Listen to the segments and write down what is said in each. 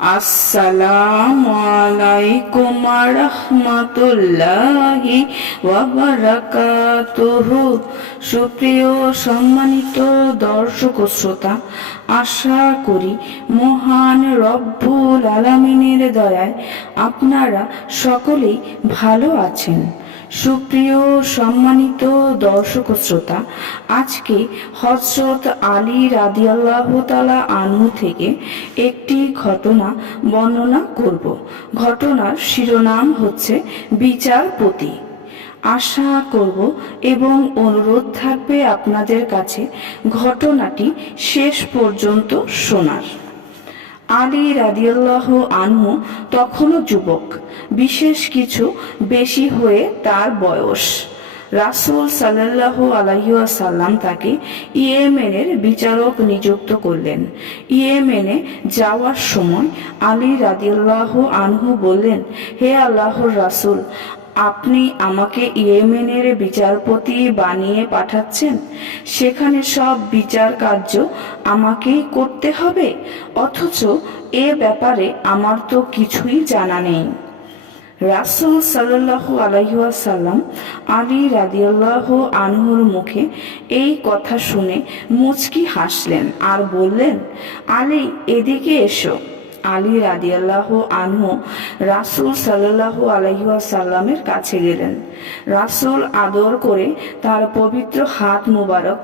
আসসালামু আলাইকুম রাহমাতুল্লাহি ওয়া বারাকাতুহু। সুপ্রিয় সম্মানিত দর্শক ও শ্রোতা, আশা করি মহান রব্বুল আলামিনের দয়ায় আপনারা সকলেই ভালো আছেন। সুপ্রিয় সম্মানিত দর্শক ও শ্রোতা, আজকে হযরত আলী রাদিয়াল্লাহু তাআলা আনহু থেকে একটি ঘটনা বর্ণনা করব। ঘটনার শিরোনাম হচ্ছে বিচারপতি। আশা করব এবং অনুরোধ থাকবে আপনাদের কাছে ঘটনাটি শেষ পর্যন্ত শোনার। আলী রাদিয়াল্লাহু আনহু তখনও যুবক, বিশেষ কিছু বেশি হয়ে তার বয়স। রাসূল সাল্লাল্লাহু আলাইহি ওয়াসাল্লাম তাকে ইয়েমেনের বিচারক নিযুক্ত করলেন। ইয়েমেনে যাওয়ার সময় আলী রাদিয়াল্লাহু আনহু বললেন, হে আল্লাহর রাসূল, আপনি আমাকে ইয়েমেনের বিচারপতি বানিয়ে পাঠাচ্ছেন? সেখানে সব বিচার কার্য আমাকেই করতে হবে, অথচ এ ব্যাপারে আমার তো কিছুই জানা নেই। রাসূল সাল্লাল্লাহু আলাইহি ওয়াসাল্লাম আলী রাদিয়াল্লাহু আনহুর মুখে এই কথা শুনে মুচকি হাসলেন আর বললেন, আলী, এদিকে এসো। আলী রাদিয়াল্লাহু আনহু রাসূল সাল্লাল্লাহু আলাইহি ওয়াসাল্লামের কাছে গেলেন। রাসূল আদর করে তার পবিত্র হাত মুবারক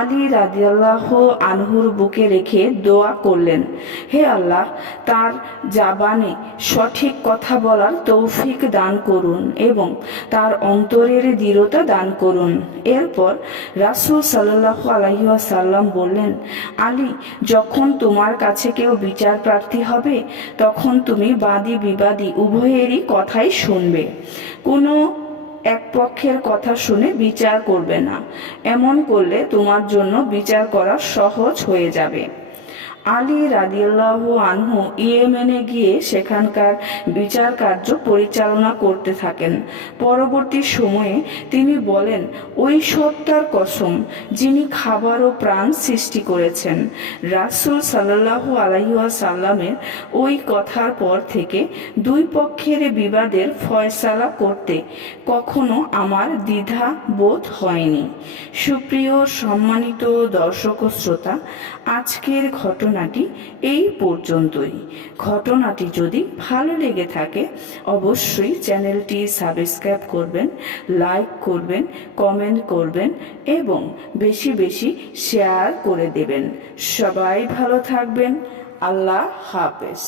আলী রাদিয়াল্লাহু আনহুর বুকে রেখে দোয়া করলেন, হে আল্লাহ, তার জাবানে সঠিক কথা বলার তৌফিক দান করুন এবং তার অন্তরের দৃঢ়তা দান করুন। এরপর রাসূল সাল্লাল্লাহু আলাইহি ওয়াসাল্লাম বললেন, আলী, যখন তোমার কাছে কেউ বিচার প্রার্থী হবে তখন তুমি বাদী বিবাদী উভয়েরই কথাই শুনবে। কোনো এক পক্ষের কথা শুনে বিচার করবে না। এমন করলে তোমার জন্য বিচার করা সহজ হয়ে যাবে। আলী রাদিয়াল্লাহু আনহু ইয়েমেনে গিয়ে সেখানকার বিচার কার্য পরিচালনা করতে থাকেন। পরবর্তী সময়ে তিনি বলেন, ওই সত্তার কসম যিনি খাবার ও প্রাণ সৃষ্টি করেছেন। রাসূল সাল্লাল্লাহু আলাইহি ওয়াসাল্লামের ওই কথার পর থেকে দুই পক্ষের বিবাদের ফয়সালা করতে কখনো আমার দ্বিধা বোধ হয়নি। সুপ্রিয় সম্মানিত দর্শক ও শ্রোতা, আজকের ঘটনাটি এই পর্যন্তই। ঘটনাটি যদি ভালো লেগে থাকে অবশ্যই চ্যানেলটি সাবস্ক্রাইব করবেন, লাইক করবেন, কমেন্ট করবেন এবং বেশি বেশি শেয়ার করে দেবেন। সবাই ভালো থাকবেন। আল্লাহ হাফেজ।